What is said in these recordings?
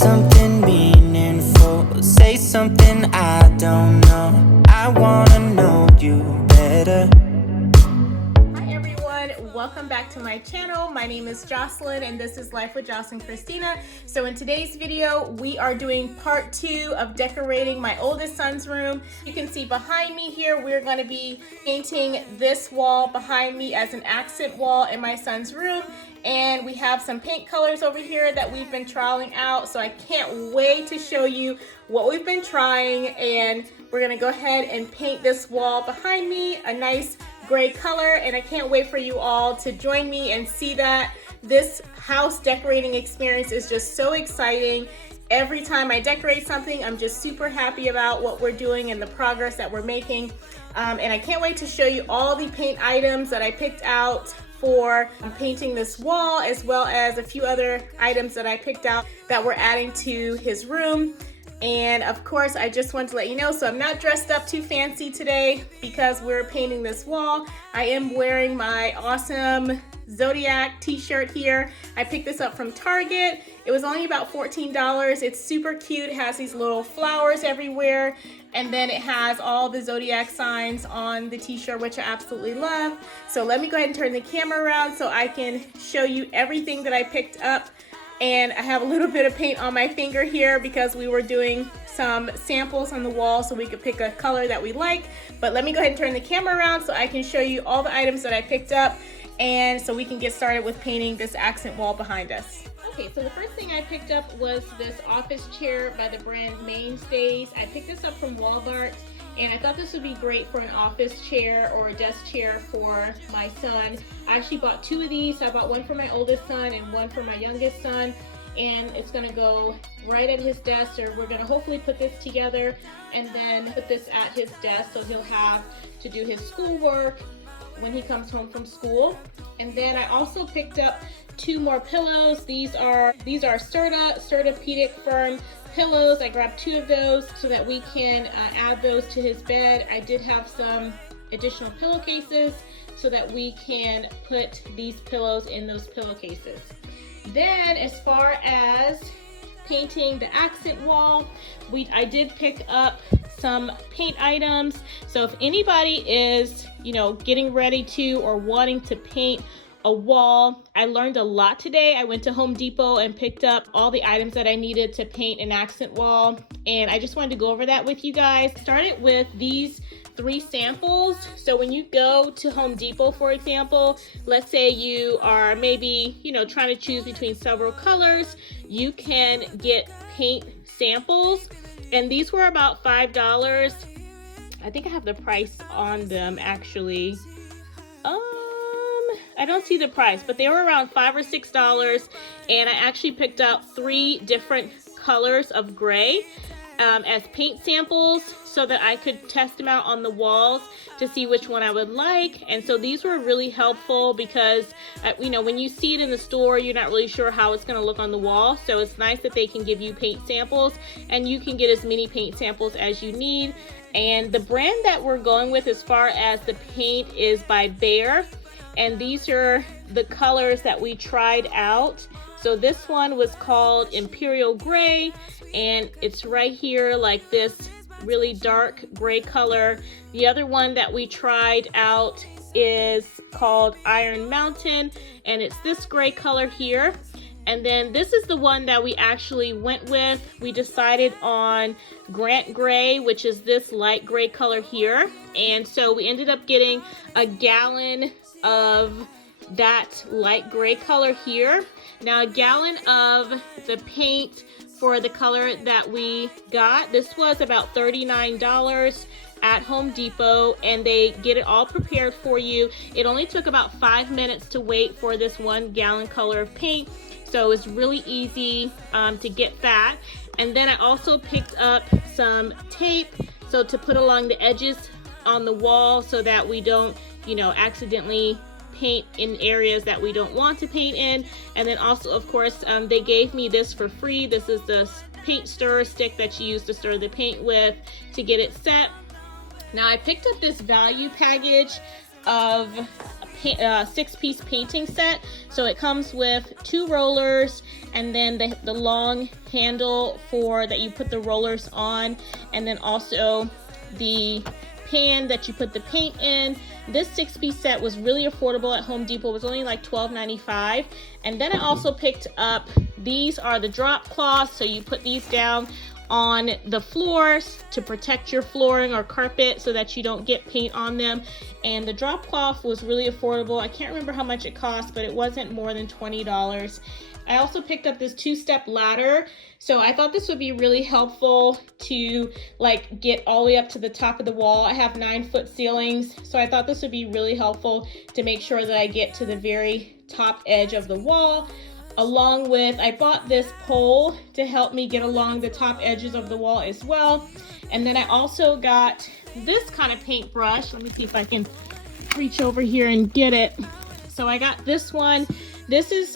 something meaningful, say something I don't know. I wanna know you better. Hi everyone, welcome back to my channel. My name is Jocelyn and this is Life with Joss and Christina. So in today's video, we are doing part 2 of decorating my oldest son's room. You can see behind me here, we're going to be painting this wall behind me as an accent wall in my son's room. And we have some paint colors over here that we've been trialing out. So I can't wait to show you what we've been trying. And we're going to go ahead and paint this wall behind me a nice gray color, and I can't wait for you all to join me and see that. This house decorating experience is just so exciting. Every time I decorate something, I'm just super happy about what we're doing and the progress that we're making. And I can't wait to show you all the paint items that I picked out for painting this wall, as well as a few other items that I picked out that we're adding to his room. And of course, I just want to let you know, so I'm not dressed up too fancy today because we're painting this wall. I am wearing my awesome Zodiac t-shirt here. I picked this up from Target. It was only about $14. It's super cute. It has these little flowers everywhere. And then it has all the Zodiac signs on the t-shirt, which I absolutely love. So let me go ahead and turn the camera around so I can show you everything that I picked up. And I have a little bit of paint on my finger here because we were doing some samples on the wall so we could pick a color that we like. But let me go ahead and turn the camera around so I can show you all the items that I picked up, and so we can get started with painting this accent wall behind us. Okay, so the first thing I picked up was this office chair by the brand Mainstays. I picked this up from Walmart. And I thought this would be great for an office chair or a desk chair for my son. I actually bought 2 of these. I bought one for my oldest son and one for my youngest son. And it's gonna go right at his desk, or we're gonna hopefully put this together and then put this at his desk so he'll have to do his schoolwork when he comes home from school. And then I also picked up 2 more pillows. These are Serta-Pedic firm pillows. I grabbed 2 of those so that we can add those to his bed. I did have some additional pillowcases so that we can put these pillows in those pillowcases. Then as far as painting the accent wall, I did pick up some paint items. So if anybody is, getting ready to or wanting to paint a wall, I learned a lot today. I went to Home Depot and picked up all the items that I needed to paint an accent wall, and I just wanted to go over that with you guys. Started with these 3 samples. So when you go to Home Depot, for example, let's say you are maybe, trying to choose between several colors, you can get paint samples, and these were about $5. I think I have the price on them actually. I don't see the price, but they were around $5 or $6, and I actually picked out 3 different colors of gray as paint samples so that I could test them out on the walls to see which one I would like. And so these were really helpful because when you see it in the store, you're not really sure how it's going to look on the wall. So it's nice that they can give you paint samples, and you can get as many paint samples as you need. And the brand that we're going with as far as the paint is by Behr. And these are the colors that we tried out. So this one was called Imperial Gray, and it's right here like this really dark gray color. The other one that we tried out is called Iron Mountain, and it's this gray color here. And then this is the one that we actually went with. We decided on Grant Gray, which is this light gray color here. And so we ended up getting a gallon of that light gray color here. Now a gallon of the paint for the color that we got, this was about $39 at Home Depot, and they get it all prepared for you. It only took about 5 minutes to wait for this 1 gallon color of paint. So it's really easy to get that. And then I also picked up some tape, so to put along the edges on the wall so that we don't, accidentally paint in areas that we don't want to paint in. And then also, of course, they gave me this for free. This is the paint stir stick that you use to stir the paint with to get it set. Now I picked up this value package of 6-piece painting set. So it comes with 2 rollers, and then the long handle for that you put the rollers on, and then also the pan that you put the paint in. This 6-piece set was really affordable at Home Depot. It was only like $12.95. And then I also picked up, these are the drop cloths, so you put these down on the floors to protect your flooring or carpet so that you don't get paint on them. And the drop cloth was really affordable. I can't remember how much it cost, but it wasn't more than $20. I also picked up this 2-step ladder. So I thought this would be really helpful to like get all the way up to the top of the wall. I have 9-foot ceilings, so I thought this would be really helpful to make sure that I get to the very top edge of the wall. Along with, I bought this pole to help me get along the top edges of the wall as well. And then I also got this kind of paintbrush. Let me see if I can reach over here and get it. So I got this one. This is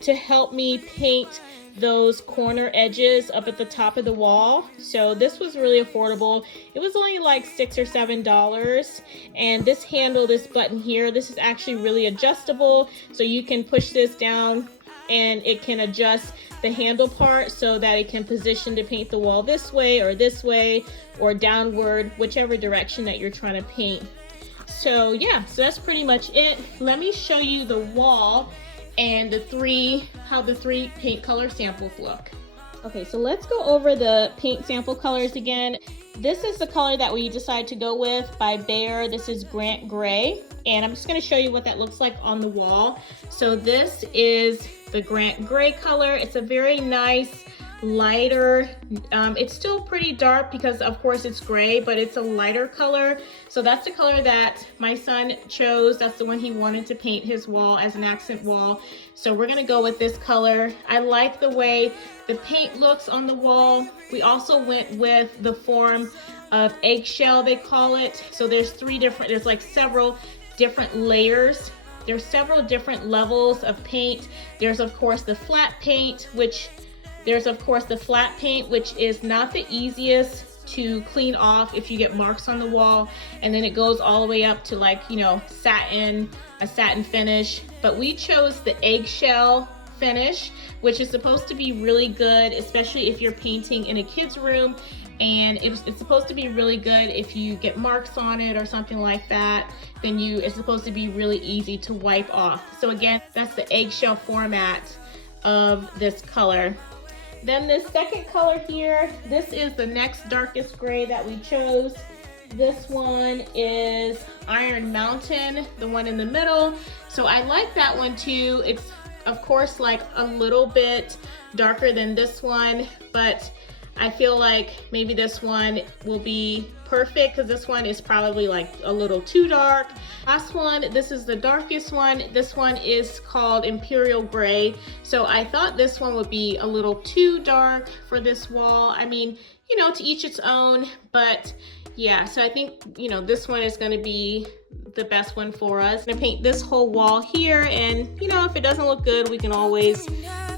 to help me paint those corner edges up at the top of the wall. So this was really affordable. It was only like $6 or $7. And this handle, this button here, this is actually really adjustable. So you can push this down and it can adjust the handle part so that it can position to paint the wall this way or downward, whichever direction that you're trying to paint. So yeah, so that's pretty much it. Let me show you the wall and how the 3 paint color samples look. Okay, so let's go over the paint sample colors again. This is the color that we decided to go with by Behr. This is Grant Gray, and I'm just going to show you what that looks like on the wall. So this is the Grant Gray color. It's a very nice lighter, it's still pretty dark because of course it's gray, but it's a lighter color. So that's the color that my son chose. That's the one he wanted to paint his wall as an accent wall. So we're gonna go with this color. I like the way the paint looks on the wall. We also went with the form of eggshell, they call it. So there's like several different layers. There's several different levels of paint. There's of course the flat paint, which is not the easiest to clean off if you get marks on the wall. And then it goes all the way up to like, you know, a satin finish. But we chose the eggshell finish, which is supposed to be really good, especially if you're painting in a kid's room. And it's supposed to be really good if you get marks on it or something like that. Then it's supposed to be really easy to wipe off. So again, that's the eggshell format of this color. Then this second color here, this is the next darkest gray that we chose. This one is Iron Mountain, the one in the middle. So I like that one too. It's of course like a little bit darker than this one, but I feel like maybe this one will be perfect because this one is probably like a little too dark. Last one, this is the darkest one. This one is called Imperial Gray. So I thought this one would be a little too dark for this wall. I mean, you know, to each its own, but yeah, so I think, you know, this one is gonna be the best one for us. I'm gonna paint this whole wall here, and you know, if it doesn't look good, we can always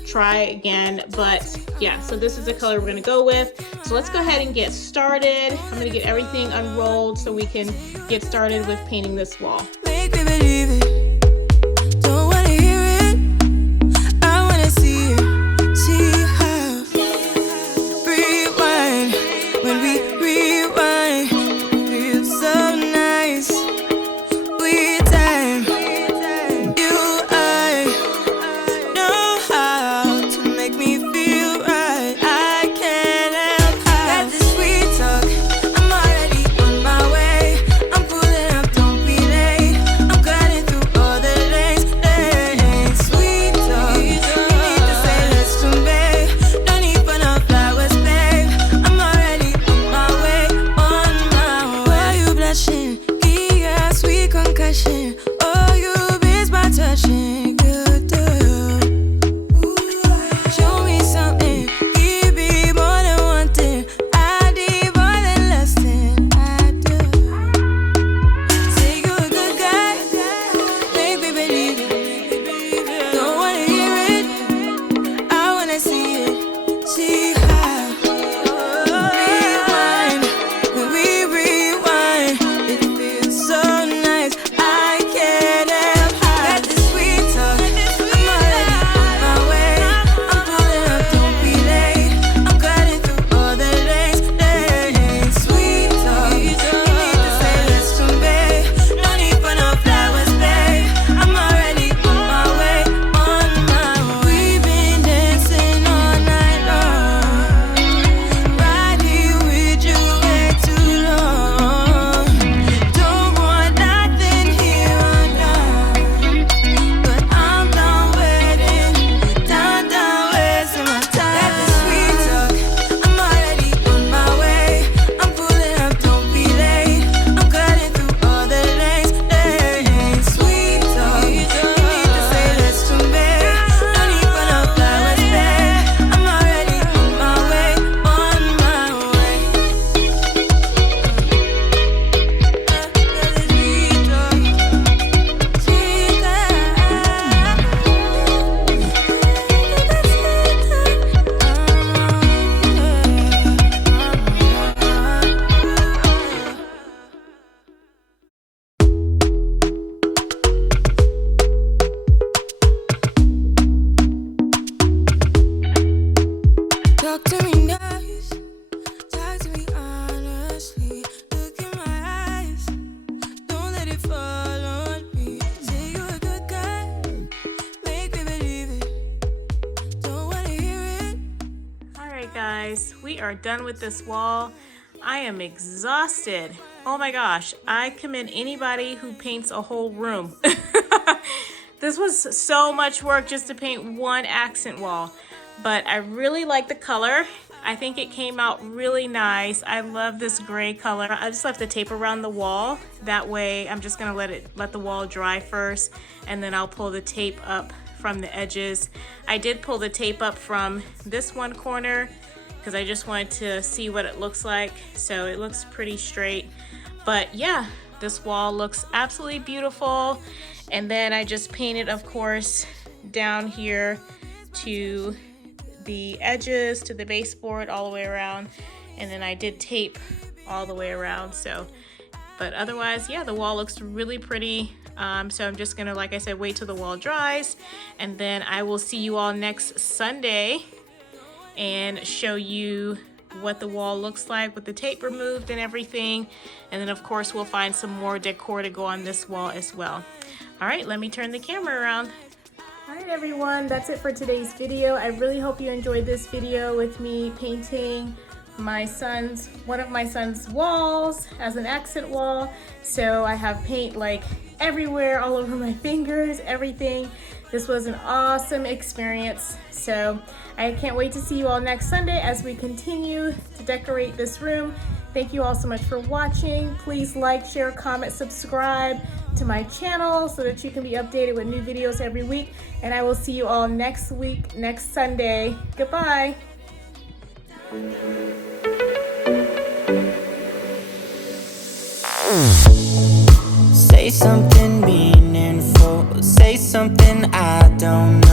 try again. But yeah, so this is the color we're gonna go with. So let's go ahead and get started. I'm gonna get everything unrolled so we can get started with painting this wall. Make me believe it. Don't wanna hear it. I wanna see it. See how. Rewind. When we rewind, feels so nice. We time. You, I know how to make me feel right. I can't help that this sweet talk. I'm already on my way. I'm pulling up, don't be late. I'm gliding through are done with this wall. I am exhausted. Oh my gosh, I commend anybody who paints a whole room. This was so much work just to paint one accent wall, but I really like the color. I think it came out really nice. I love this gray color. I just left the tape around the wall. That way I'm just gonna let the wall dry first, and then I'll pull the tape up from the edges. I did pull the tape up from this one corner because I just wanted to see what it looks like. So it looks pretty straight, but yeah, this wall looks absolutely beautiful. And then I just painted, of course, down here to the edges, to the baseboard, all the way around. And then I did tape all the way around. So, but otherwise, yeah, the wall looks really pretty. So I'm just gonna, like I said, wait till the wall dries, and then I will see you all next Sunday and show you what the wall looks like with the tape removed and everything. And then of course we'll find some more decor to go on this wall as well. All right, let me turn the camera around. All right everyone, that's it for today's video. I really hope you enjoyed this video with me painting one of my son's walls as an accent wall. So I have paint like everywhere, all over my fingers, everything. This was an awesome experience. So I can't wait to see you all next Sunday as we continue to decorate this room. Thank you all so much for watching. Please like, share, comment, subscribe to my channel so that you can be updated with new videos every week. And I will see you all next week, next Sunday. Goodbye. Say something meaningful, say something I don't know.